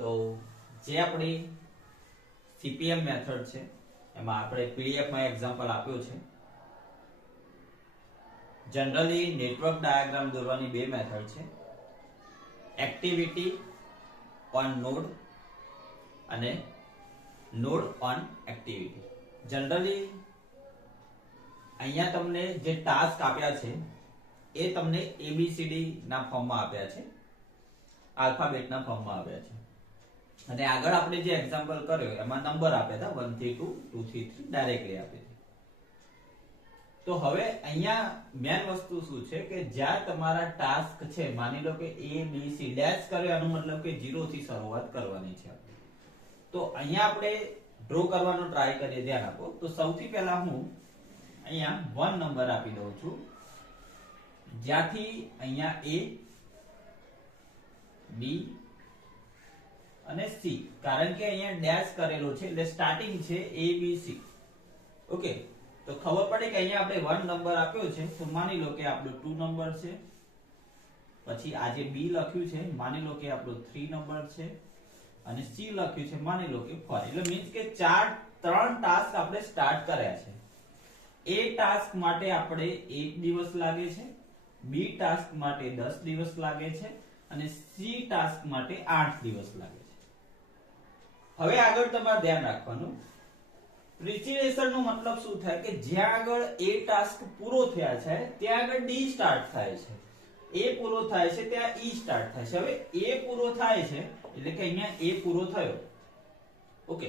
તો જે આપણી CPM મેથડ છે એમાં આપણે PDF માં એક્ઝામ્પલ આપ્યું છે. જનરલી નેટવર્ક ડાયાગ્રામ દોરવાની બે મેથડ છે, એક્ટિવિટી ઓન નોડ અને નોડ ઓન એક્ટિવિટી. જનરલી અહીંયા તમને જે ટાસ્ક આપ્યા છે એ તમને ABCD ના ફોર્મમાં આપ્યા છે, આલ્ફાબેટના ફોર્મમાં આપ્યા છે. અને આગળ આપણે જે એક્ઝામ્પલ કર્યો એમાં નંબર આપ્યા હતા 1 થી 2, 2 થી 3 ડાયરેક્ટલી આપી હતી. તો હવે અહીંયા મેન વસ્તુ શું છે કે જ્યાં તમારા ટાસ્ક છે, માની લો કે ABC ડેશ કર્યો એનો મતલબ કે 0 થી શરૂઆત કરવાની છે. તો અહીંયા આપણે ડ્રો કરવાનો ટ્રાય કરીએ, ધ્યાન આપો. તો સૌથી પહેલા હું અહીંયા 1 નંબર આપી દઉં છું, જ્યાંથી અહીંયા A, B અને C, કારણ કે અહીંયા ડેશ કરેલો છે એટલે સ્ટાર્ટિંગ છે ABC. ઓકે, તો ખબર પડે કે અહીંયા આપણે 1 નંબર આપ્યો છે, તો માની લો કે આપણો 2 નંબર છે. પછી આ જે B લખ્યું છે માની લો કે આપણો 3 નંબર છે અને C લખ્યું છે માની લો કે 4. એટલે મીન્સ કે 3 ટાસ્ક આપણે સ્ટાર્ટ કર્યા છે. A ટાસ્ક માટે આપણે 1 દિવસ લાગે છે, B ટાસ્ક માટે 10 દિવસ લાગે છે અને C ટાસ્ક માટે 8 દિવસ લાગે છે. હવે આગળ તમારે ધ્યાન રાખવાનું, પ્રિસિડેશન નો મતલબ શું થાય કે જ્યાં આગળ A ટાસ્ક પૂરો થયા છે ત્યાં આગળ D સ્ટાર્ટ થાય છે, A પૂરો થાય છે ત્યાં E સ્ટાર્ટ થાય છે. હવે A પૂરો થાય છે એટલે કે અહીંયા A પૂરો થયો. ઓકે,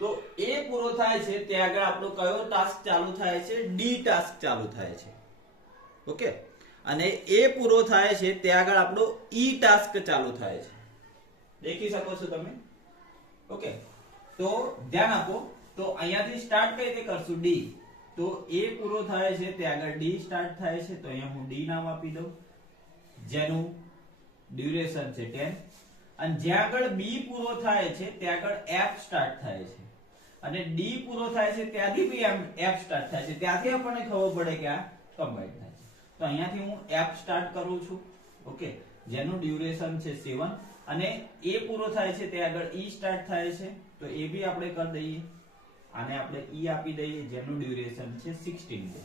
તો A પૂરો થાય છે ત્યાં આગળ આપણો કયો ટાસ્ક ચાલુ થાય છે? D ટાસ્ક ચાલુ થાય છે. ઓકે, અને A પૂરો થાય છે ત્યાં આગળ આપણો E ટાસ્ક ચાલુ થાય છે. દેખી શકો છો તમે. ઓકે, તો ધ્યાન આપો. તો અહીંયાથી સ્ટાર્ટ કઈ રીતે કરશું? D. તો A પૂરો થાય છે ત્યાં આગળ D સ્ટાર્ટ થાય છે, તો અહીંયા હું D નામ આપી દઉં, જેનું ડ્યુરેશન છે 10. અને જ્યાં આગળ B પૂરો થાય છે ત્યાં આગળ F સ્ટાર્ટ થાય છે અને D પૂરો થાય છે ત્યાંથી બી F સ્ટાર્ટ થાય છે. ત્યાંથી આપણને ખબર પડે કે આ કમ્બાઈન થાય છે. તો અહીંયાથી હું F સ્ટાર્ટ કરું છું. ઓકે, જેનું ડ્યુરેશન છે 7 અને A પૂરો થાય છે ત્યાં આગળ E સ્ટાર્ટ થાય છે, તો એ બી આપણે કરી દઈએ. આને આપણે E આપી દઈએ, જેનું ડ્યુરેશન છે 16 ડે.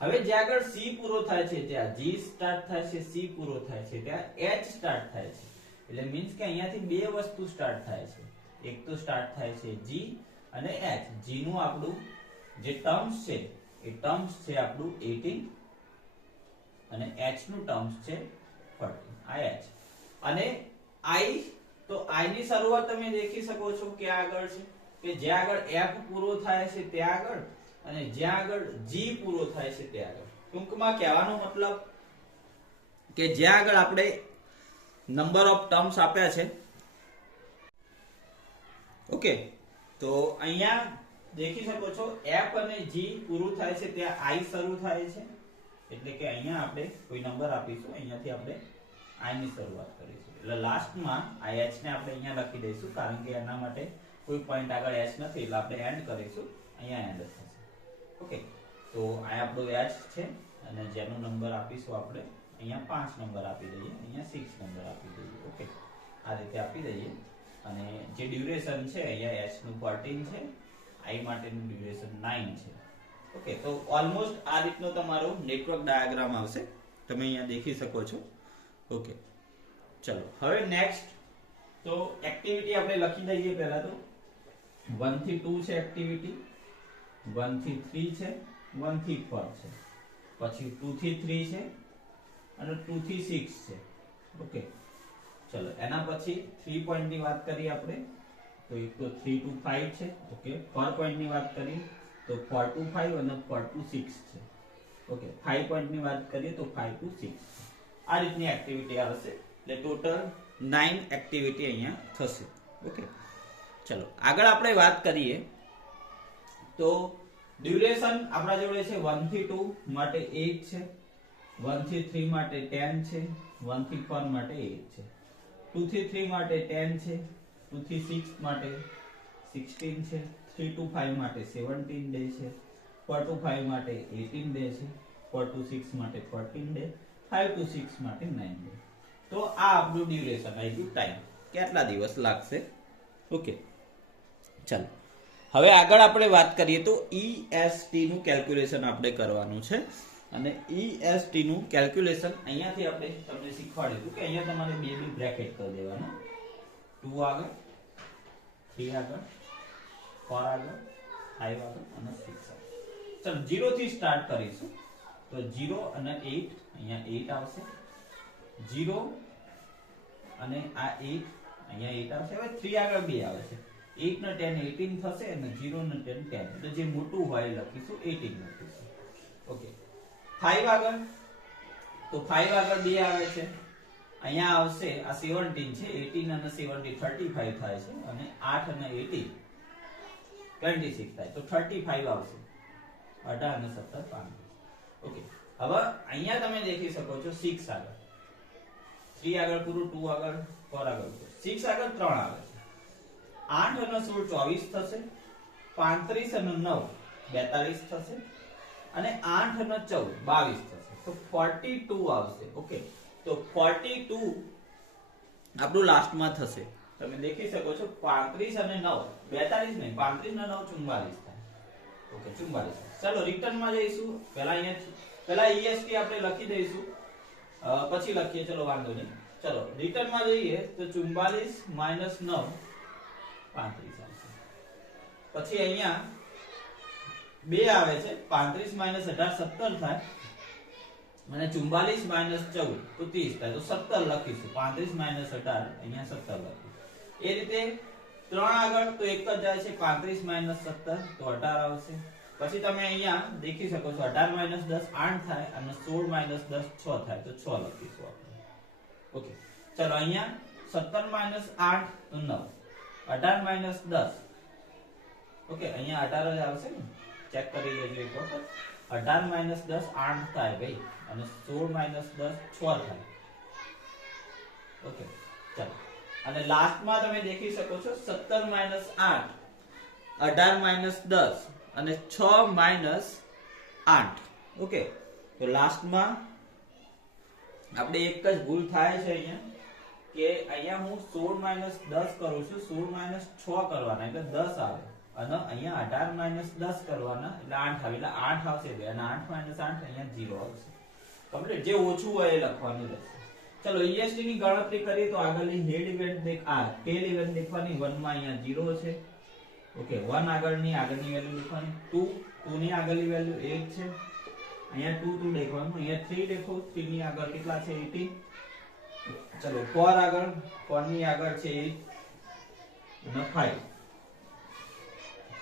હવે જ્યાં આગળ C પૂરો થાય છે ત્યાં G સ્ટાર્ટ થાય છે, C પૂરો થાય છે ત્યાં H સ્ટાર્ટ થાય છે. એટલે મીન્સ કે અહીંયાથી બે વસ્તુ સ્ટાર્ટ થાય છે. એક તો સ્ટાર્ટ થાય છે G અને H. G નું આપણું જે ટર્મ્સ છે એ ટર્મ્સ છે આપણું 18 અને H નું ટર્મ્સ છે 14. આ H અને I, તો I ની શરૂઆત તમે દેખી શકો છો કે આગળ છે કે જ્યાં આગળ F પૂરો થાય છે ત્યાં આગળ અને જ્યાં આગળ G પૂરો થાય છે ત્યાં આગળ. ટૂંકમાં કહેવાનો મતલબ કે જ્યાં આગળ આપણે નંબર ઓફ ટર્મ્સ આપ્યા છે. ઓકે, તો અહીંયા દેખી શકો છો F અને G પૂરું થાય છે ત્યાં I શરૂ થાય છે, એટલે કે અહીંયા આપણે કોઈ નંબર આપીશું, અહીંયાથી આપણે I ની શરૂઆત કરીશું. એટલે લાસ્ટમાં આ H ને આપણે અહીંયા લખી દઈશું, કારણ કે એના માટે કોઈ પોઈન્ટ આગળ H નથી એટલે આપણે એન્ડ કરીશું, અહીંયા એન્ડ થશે. ઓકે, તો આ આપણો H છે અને જેનો નંબર આપીશું આપણે અહીંયા 5 નંબર આપી દઈએ, અહીંયા 6 નંબર આપી દઈએ. ઓકે, આ રીતે આપી દઈએ. અને જે ડ્યુરેશન છે અહીંયા H નું 14 છે, I માટેનું ડ્યુરેશન 9 છે. ઓકે, તો ઓલમોસ્ટ આ રીતનો તમારો નેટવર્ક ડાયાગ્રામ આવશે, તમે અહીંયા દેખી શકો છો. ઓકે, ચલો હવે નેક્સ્ટ, તો એક્ટિવિટી આપણે લખી દઈએ. પહેલા તો 1 થી 2 છે એક્ટિવિટી, 1 થી 3 છે, 1 થી 4 છે, પછી 2 થી 3 છે અને 2 થી 6 છે. ઓકે, ચલો એના પછી 3 પોઈન્ટ ની વાત કરીએ આપણે, તો એક તો 3 to 5 છે. ઓકે, 4 પોઈન્ટ ની વાત કરીએ તો 4 to 5 અને 4 to 6 છે. ઓકે, 5 પોઈન્ટ ની વાત કરીએ તો 5 to 6. આ રીતની એક્ટિવિટી આવશે, એટલે ટોટલ 9 એક્ટિવિટી અહીંયા થશે. ઓકે, ચલો આગળ આપણે વાત કરીએ. તો ડ્યુરેશન આપણા જોડે છે 1 થી 2 માટે 8 છે, 1 થી 3 માટે 10 છે, 1 થી 4 માટે 8 છે, 2 થી 3 માટે 10 છે, 2 થી 6 માટે 16 છે, 3 to 5 માટે 17 ડે છે, 4 to 5 માટે 18 ડે છે, 4 to 6 માટે 14 ડે, 5 to 6 માટે 9 ડે. તો આ આપણું ડ્યુરેશન આવી ગયું ટાઈમ. કેટલા દિવસ લાગશે. ઓકે, ચાલો હવે આગળ આપણે વાત કરીએ તો EST નું કેલ્ક્યુલેશન આપણે કરવાનું છે. અને EST નું કેલ્ક્યુલેશન અહીંયાથી આપણે તમને શીખવાડ્યું હતું કે અહીંયા તમારે બે બ્રેકેટ કરી દેવાના, 2 આગળ, 3 આગળ, 4 આગળ, 5 આગળ અને 6 આગળ. ચાલો 0 થી સ્ટાર્ટ કરીશું. તો 0 અને 8, અહીંયા 8 આવશે, 0 અને આ 8, અહીંયા 8 આવશે. હવે 3 આગળ 2 આવે છે, 8 ને 10 18 થશે અને 0 ને 10 10. એટલે જે મોટું હોય એ લખીશું 18 લખીશું. ઓકે, 5 આગળ, તો 5 આગળ 2 આવે છે, અહીંયા આવશે આ 17 છે, 18 અને 17 35 થાય છે અને 8 અને 18 26 થાય, તો 35 આવશે. 18 અને 17 35. ઓકે, હવે અહીંયા તમે દેખી શકો છો 6 આગળ, 3 આગળ પૂરું, 2 આગળ, 4 આગળ પૂરું, 6 આગળ 3 આવે છે, 8 અને 16 24 થશે, 35 અને 9 42 થશે અને 8 અને 14 22 થશે, તો 42 આવશે. ઓકે, તો 42 આપણું લાસ્ટમાં થશે. તમે દેખી શકો છો 35 અને 9 42 નહીં, 35 અને 9 44 થાય. ઓકે, 44. ચાલો રિટર્ન માં જઈશું. પહેલા EST આપણે લખી દઈશું, પછી લખીએ, ચલો વાંધો નહીં. ચલો રિટર્ન માં જઈએ તો 44 માઈનસ 9 35 આવશે. પછી અહીંયા 2 આવે છે, 35 માઈનસ 18 17 થાય અને 44 માઈનસ 14 તો 30 થાય, તો 17 લખીશું. 35 માઈનસ 18 અહીંયા 17 લખીશું. એ રીતે 3 આગળ તો એક જ જાય છે, 35 માઈનસ 17 તો 18 આવશે. પછી તમે અહીંયા દેખી શકો છો 18 માઈનસ 10 8 થાય અને 16 માઈનસ 10 6 થાય, તો 6 લખીશું આપણે. ઓકે, ચલો અહીંયા 17 માઈનસ 8 તો 9, 18 માઈનસ 10. ઓકે, અહીંયા 18 જ આવશે ને, ચેક કરી લેજો એક વખત. 18 માઈનસ 10 8 થાય ભાઈ અને 16 માઈનસ 10 6 થાય. ઓકે, ચાલો અને લાસ્ટમાં તમે દેખી શકો છો 17 માઈનસ 8, 18 માઈનસ 10 અને 6 માઈનસ 8. ઓકે, તો લાસ્ટમાં આપણે એક જ ભૂલ થાય છે અહીંયા કે અહીંયા હું 16 માઈનસ 10 કરું છું, 16 માઈનસ 6 કરવાના એટલે 10 આવે અને અહીંયા 18 માઈનસ 10 કરવાના એટલે 8 આવે, એટલે 8 આવશે અને 8 માઈનસ 8 અહીંયા 0 આવશે. કમ્પ્લીટ. જે ઓછું હોય એ લખવાનું રહેશે. ચલો EST ની ગણતરી કરીએ તો આગળની હેડ ઇવેન્ટ ટેલ ઇવેન્ટ દેખવાની. 1 માં અહીંયા 0 છે. ઓકે, 1 આગળની વેલ્યુ દેખવાની, 2 ની આગળની વેલ્યુ 8 છે, અહીંયા 2 દેખવાનું, અહીંયા 3 દેખો, 3 ની આગળ કેટલા છે 18. ચલો 4 આગળ, 4 ની આગળ છે 8 અને 5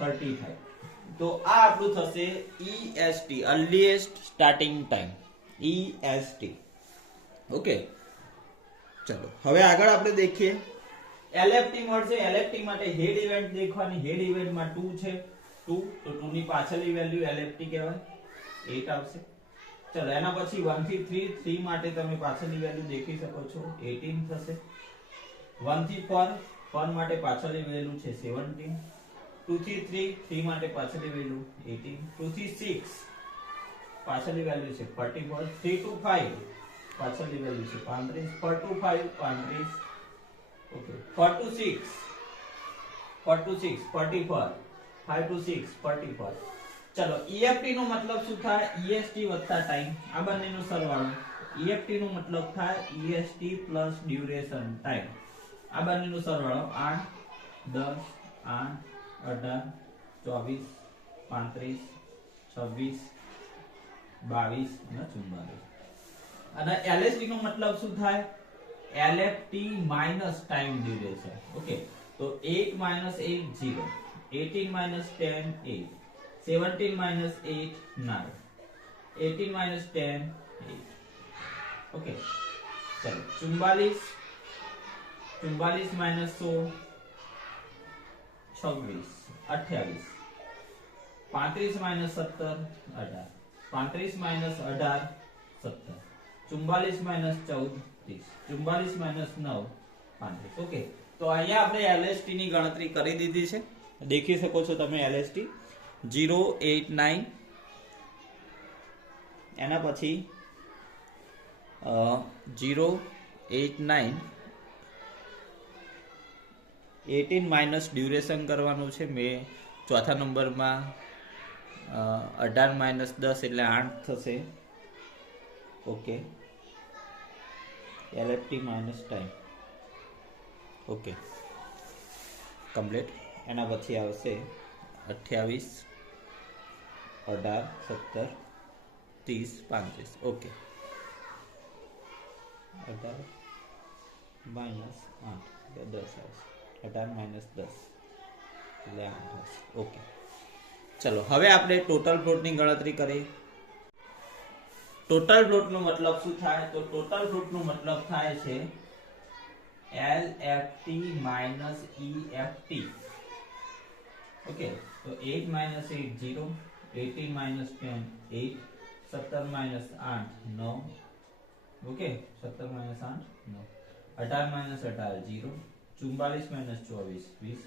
35. તો આ આપણું થશે EST, earliest starting time, EST. Okay, ચલો હવે આગળ આપણે દેખીએ LFT મળશે. LFT માટે હેડ ઇવેન્ટ દેખવાની. હેડ ઇવેન્ટમાં 2 છે, 2 તો 2 ની પાછળની વેલ્યુ LFT કહેવાય, 8 આવશે. ચલો એના પછી 1 થી 3, 3 માટે તમે પાછળની વેલ્યુ દેખી શકો છો 18 થશે. 1 થી 4, 4 માટે પાછળની વેલ્યુ છે 17. 2 થી 3, 3 માટે પાછળની વેલ્યુ 18. 2 થી 6 પાછળની વેલ્યુ છે 44. 3 to 5 પાછળની વેલ્યુ છે 35. 4 to 5 35. Okay, 4 to 6 44. 5 to 6 44. ચલો EFT નો મતલબ શું થાય? EST વત્તા ટાઈમ, આ બંનેનો સરવાળો. EFT નો મતલબ થાય EST પ્લસ ડ્યુરેશન ટાઈમ, આ બંનેનો સરવાળો. 8 10 8 18 24 35 26 22 અને 44. અને LST નો મતલબ શું થાય? LFT minus time duration. Okay, तो 8 minus 8 0, 18 minus 10 8, 17 minus 8 9, 18 minus 10 8. Okay, चलो 44 minus 16 26 28, 35 minus 17 18, 35 minus 18 17, 44 minus 14 44 minus 9 35. Okay, તો અહીંયા આપણે LST ની ગણતરી કરી દીધી છે. દેખી શકો છો તમે LST 089, એના પછી 089 18 માઇનસ ડ્યુરેશન કરવાનું છે. મેં ચોથા નંબરમાં 18 માઇનસ 10 એટલે 8 થશે. Okay, LFT minus time. Okay, complete. એના પછી આવશે 28, 18, 17, 30, 35. ઓકે, 18 માઇનસ 8 એટલે 10 આવશે. 18 માઇનસ 10 એટલે 8 આવશે. ઓકે, ચલો હવે આપણે ટોટલ પ્લોટની ગણતરી કરીએ. ટોટલ પ્લોટનો મતલબ શું થાય? તો ટોટલ પ્લોટનો મતલબ થાય છે LFT માઇનસ EFT. ઓકે, તો 8 minus 8 0, 18 minus 10 8, 17 minus 8 9. Okay, 17 minus 8 9, 18 minus 18 0, 44 minus 24 20,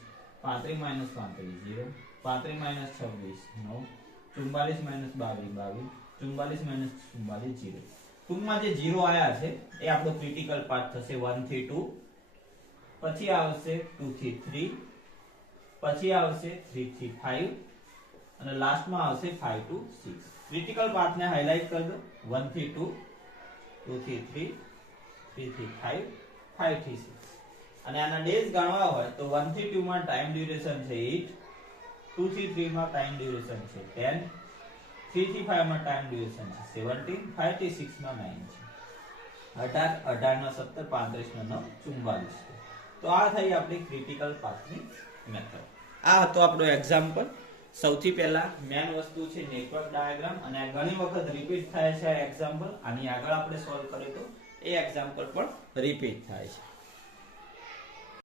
35 minus 35 0, 35 minus 26 9, 44 minus 22 22, 44 minus 44 0. ટૂંકમાં જે 0 આયા છે એ આપણો ક્રિટિકલ પાર્ટ થશે 1 થી 2, પછી આવશે 2 થી 3, પછી આવશે 3 થી 5 અને લાસ્ટમાં આવશે 5 to 6. ક્રિટિકલ પાર્ટને હાઇલાઇટ કરી દો. 1 થી 2, 2 થી 3, 3 થી 5, 5 થી 6. અને આના ડેઝ ગણવા હોય તો 1 થી 2 માં ટાઈમ ડ્યુરેશન છે 8, 2 થી 3 માં ટાઈમ ડ્યુરેશન છે 10, 3 થી 5 માં ટાઈમ ડ્યુરેશન છે 17, 5 થી 6 માં 9 છે 18, 18 નો 17, 35 નો 9 44. તો આ થઈ આપણી ક્રિટિકલ પાથની મેથડ. આ હતો આપણો એક્ઝામ્પલ. સૌથી પહેલા મેન વસ્તુ છે નેટવર્ક ડાયાગ્રામ, અને આ ઘણી વખત રિપીટ થાય છે આ એક્ઝામ્પલ. આની આગળ આપણે સોલ્વ કર્યું તો એ એક્ઝામ્પલ પણ રિપીટ થાય છે.